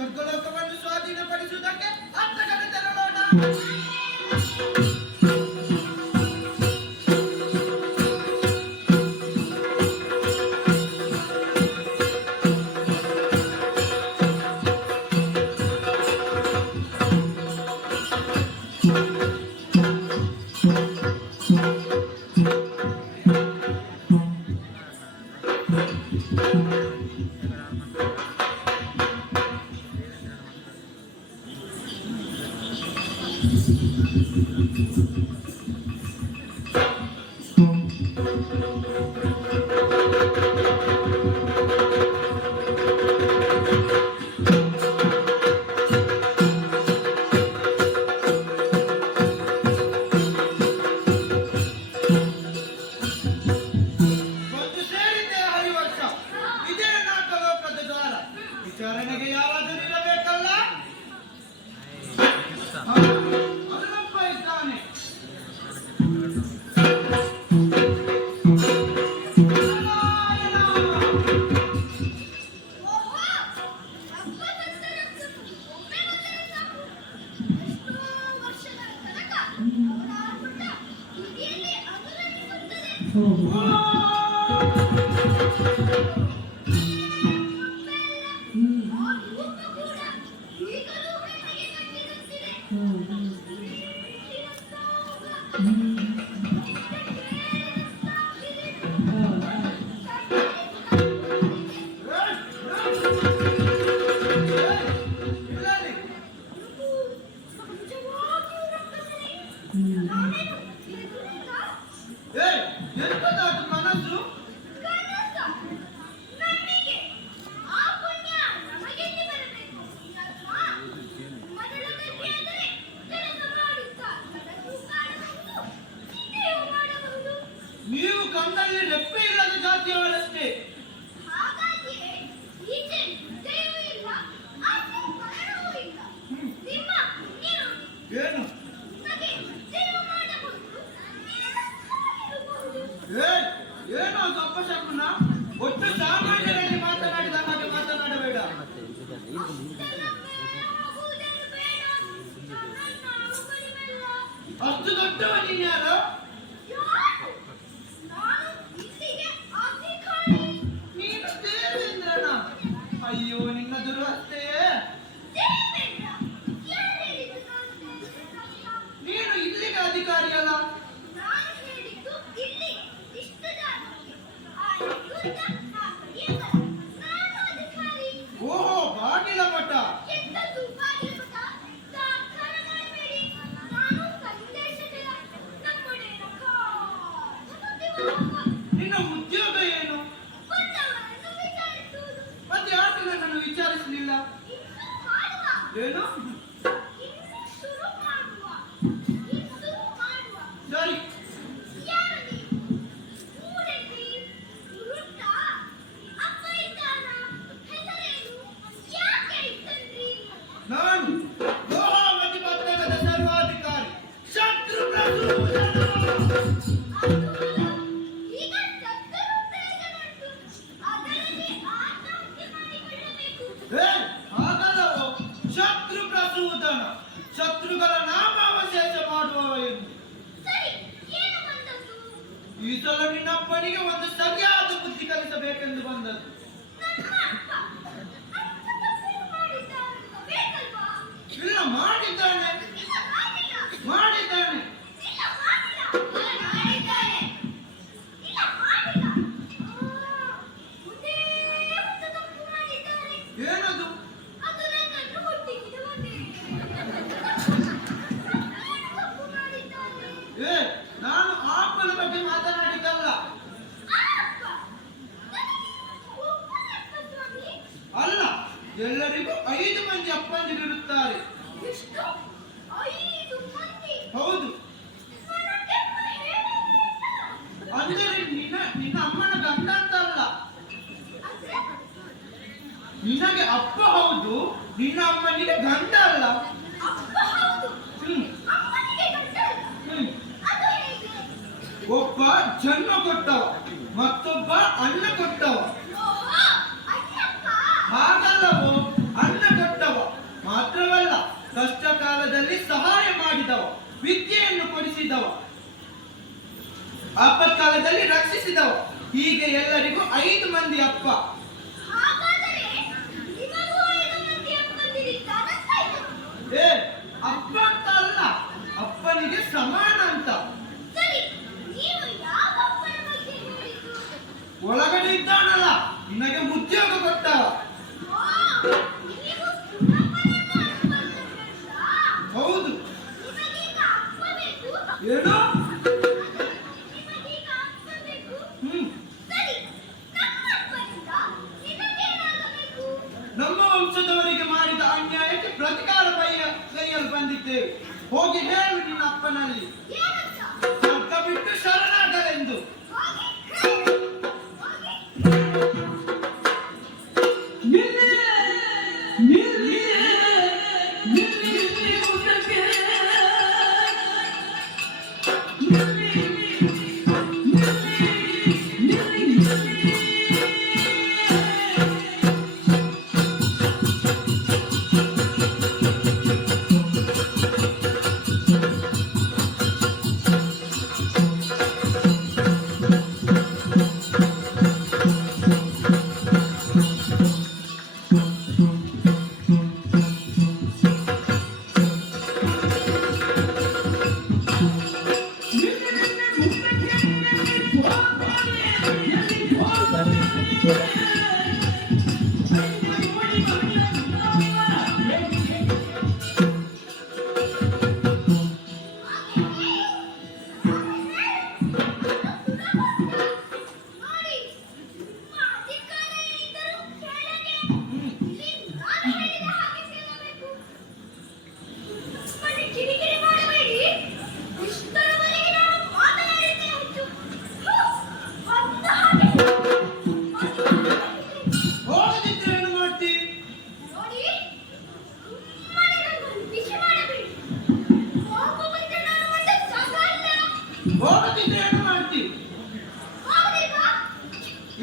ಸ್ವರ್ಗಲೋಕವನ್ನು ಸ್ವಾಧೀನಪಡಿಸುವುದಕ್ಕೆ ಅರ್ಥಗತ ತೆರಳೋಣ. ವಿಚಾರಣೆಗೆ ಯಾರಾದರೂ ಇರಬೇಕಲ್ಲ. ಅದರಪ್ಪ ಇದ್ದಾನೆ. ನೀವು ಕಣ್ಣಲ್ಲಿ ರೆಪ್ಪೆ ಇಲ್ಲದ ಜಾತಿಯವರಷ್ಟೇ. ಏನು ಏನೋ ತಪ್ಪಶಕುನ ಒಟ್ಟು ಸಾಮಾನ್ಯರಲ್ಲಿ ಮಾತನಾಡಿದ ಹಾಗೆ ಮಾತನಾಡಬೇಡ. ಅಷ್ಟು ದೊಡ್ಡವ ನೀನ್ಯಾರು? ನೀನು ದೇವೇಂದ್ರನ? ಅಯ್ಯೋ ನಿನ್ನ ದುರ್ವಸ್ಥೆಯೇ. ನೀನು ಇಲ್ಲಿಗೆ ಅಧಿಕಾರಿ ಅಲ್ಲ? ಓಹೋ ಬಾಗಿಲ ಮಠ. ನಿನ್ನ ಉದ್ಯೋಗ ಏನು? ಮತ್ತೆ ಯಾಕೆ ನನ್ನನ್ನು ವಿಚಾರಿಸಲಿಲ್ಲ? ಏನು? ಸರಿ, ನಾನು ಲೋಹಾವತಿ ಪಟ್ಟಣದ ಸರ್ವಾಧಿಕಾರಿ ಶತ್ರು ಹಾಗಲ್ಲವೋ? ಶತ್ರು ಪ್ರಸೂದನ, ಶತ್ರುಗಳ ನಾಮಾವಶೇಷ ಮಾಡುವವ ಎಂದು. ಈ ಸಲ ನಿನ್ನಪ್ಪನಿಗೆ ಒಂದು ಸರಿಯಾದ ಬುದ್ಧಿ ಕಲಿಸಬೇಕೆಂದು ಬಂದದ್ದು. ಇಲ್ಲ, ಮಾಡಿದ್ದಾನೆ ಮಾಡಿದ್ದಾನೆ. ಏನದು? ನಾನು ಆಪ್ಪನ ಬಗ್ಗೆ ಮಾತನಾಡಿದ್ದಲ್ಲ. ಅಲ್ಲ, ಎಲ್ಲರಿಗೂ 5 ಮಂದಿ ಅಪ್ಪಂದಿರುತ್ತಾರೆ. ಹೌದು. ಅಂದರೆ ನಿನ್ನ ಅಮ್ಮನ ಗಂಡ ಅಂತಲ್ಲ. ನಿನಗೆ ಅಪ್ಪ ಹೌದು, ನಿನ್ನ ಅಮ್ಮನಿಗೆ ಗಂಡ ಅಲ್ಲ. ಒಬ್ಬ ಜನ್ಮ ಕೊಟ್ಟವ, ಮತ್ತೊಬ್ಬ ಅನ್ನ ಕೊಟ್ಟವ. ಹಾಗಲ್ಲವೋ? ಅನ್ನ ಕೊಟ್ಟವ ಉಳಿಸಿದವ, ಆಪತ್ಕಾಲದಲ್ಲಿ ರಕ್ಷಿಸಿದವ. ಹೀಗೆ ಎಲ್ಲರಿಗೂ 5 ಮಂದಿ ಅಪ್ಪ. ಏ, ಅಪ್ಪ ಅಂತ ಅಲ್ಲ, ಅಪ್ಪನಿಗೆ ಸಮಾನ ಅಂತ. ಒಳಗಡೆ ಇದ್ದಾನಲ್ಲ, ನಿನಗೆ ಉದ್ಯೋಗ ಕೊಟ್ಟವ. ಹೌದು. ಏನು? ನಮ್ಮ ವಂಶದವರಿಗೆ ಮಾಡಿದ ಅನ್ಯಾಯಕ್ಕೆ ಪ್ರತಿಕಾರ ಕೈಯಲ್ಲಿ ಬಂದಿದ್ದೇವೆ. ಹೋಗಿ ಹೇಳು ನಿನ್ನ ಅಪ್ಪನಲ್ಲಿ ಸ್ವರ್ಗ ಬಿಟ್ಟು ಶರಣಾಗಲೆಂದು. ಹೋಗದಿದ್ರೆ ಏನು ಮಾಡ್ತೀವಿ?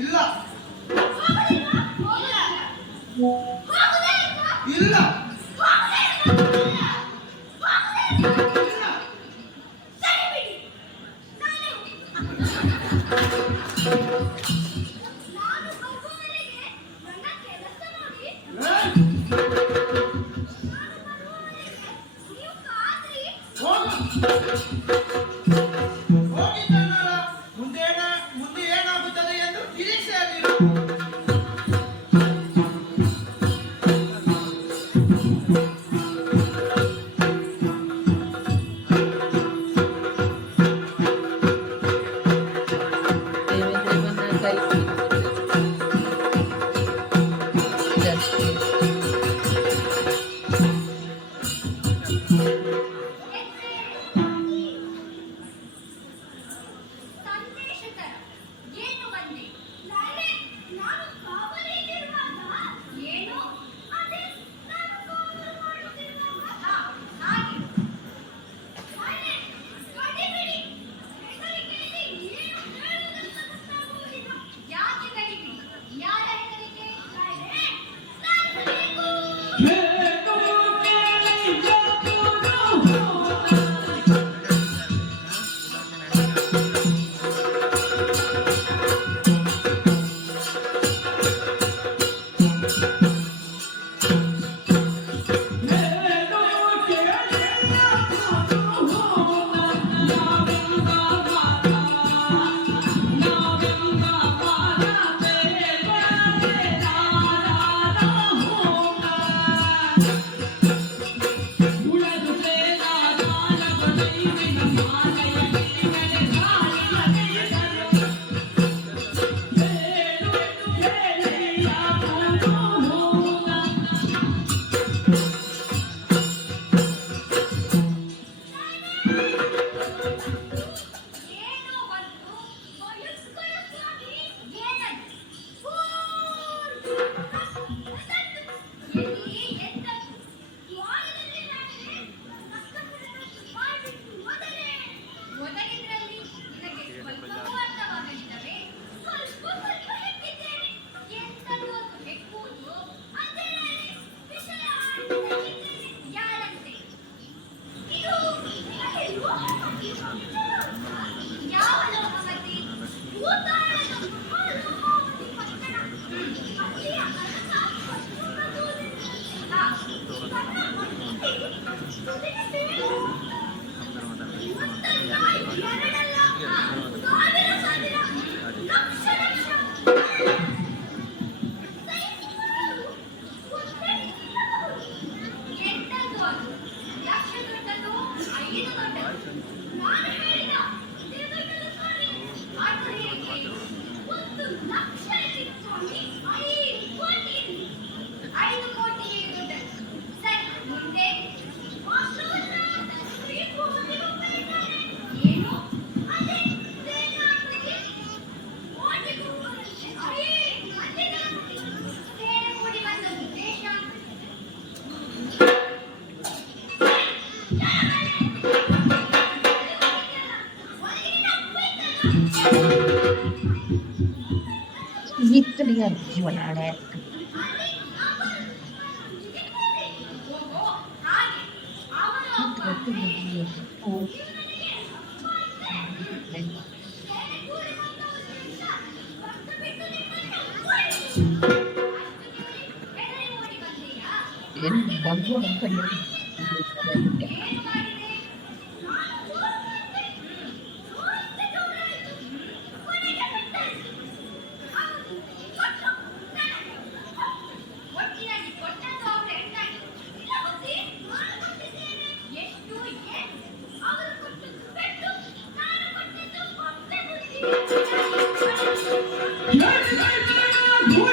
ಇಲ್ಲ ಇಲ್ಲ ಮುಂದೆ ಏನಾಗುತ್ತದೆ ಎಂದು ನಿರೀಕ್ಷೆಯಲ್ಲಿರು. Italia giornale.